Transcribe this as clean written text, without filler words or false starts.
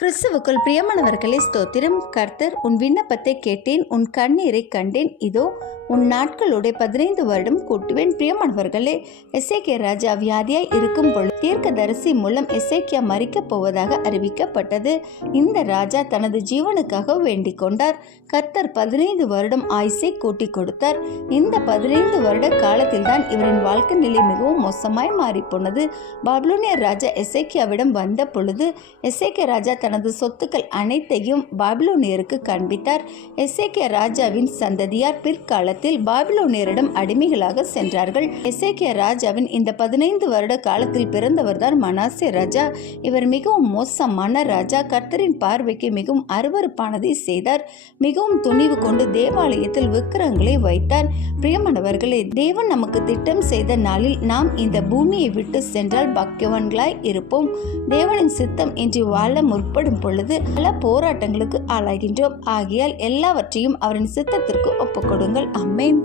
கிறிஸ்துவுக்குள் பிரியமானவர்களே, ஸ்தோத்திரம். கர்த்தர், உன் விண்ணப்பத்தை கேட்டேன், உன் கண்ணீரை கண்டேன். இதோ உன் நாட்களுடைய 15 வருடம் கூட்டுவேன். பிரியமானவர்களே, எசேக்கியா ராஜா வியாதியாய் இருக்கும் பொழுது தீர்க்கதரிசி மூலம் எசேக்கியா மரிக்கப் போவதாக அறிவிக்கப்பட்டது. இந்த ராஜா தனது ஜீவனுக்காக வேண்டிக் கொண்டார். கர்த்தர் 15 வருடம் ஆயுசை கூட்டி கொடுத்தார். இந்த 15 வருட காலத்தில் தான் இவரின் வாழ்க்கை நிலை மிகவும் மோசமாய் மாறிப்போனது. பாபிலோனிய ராஜா எசேக்கியாவிடம் வந்த பொழுது எசேக்கியா ராஜா தனது சொத்துக்கள் அனைத்தையும் பாபிலோனியருக்கு காண்பித்தார். எசேக்கியா ராஜாவின் சந்ததியார் பிற்காலத்தில் பாபிலோனியரிடம் அடிமைகளாக சென்றார்கள். எசேக்கியா ராஜாவின் இந்த 15 வருட காலத்தில் பிறந்தவர் தான் மனாசே ராஜா. இவர் மிகவும் மோசமான ராஜா. கர்த்தரின் பார்வைக்கு மிகவும் அருவருப்பானதை செய்தார். மிகவும் துணிவு கொண்டு தேவாலயத்தில் விக்கிரகங்களை வைத்தார். பிரியமானவர்களே, தேவன் நமக்கு திட்டம் செய்த நாளில் நாம் இந்த பூமியை விட்டு சென்றால் பாக்கியவான்களாய் இருப்போம். தேவனின் சித்தம் இன்றி வாழ முற்படும் பொழுது பல போராட்டங்களுக்கு ஆளாகின்றோம். ஆகையால் எல்லாவற்றையும் அவரின் சித்தத்திற்கு ஒப்புக்கொடுங்கள். ஆமென்.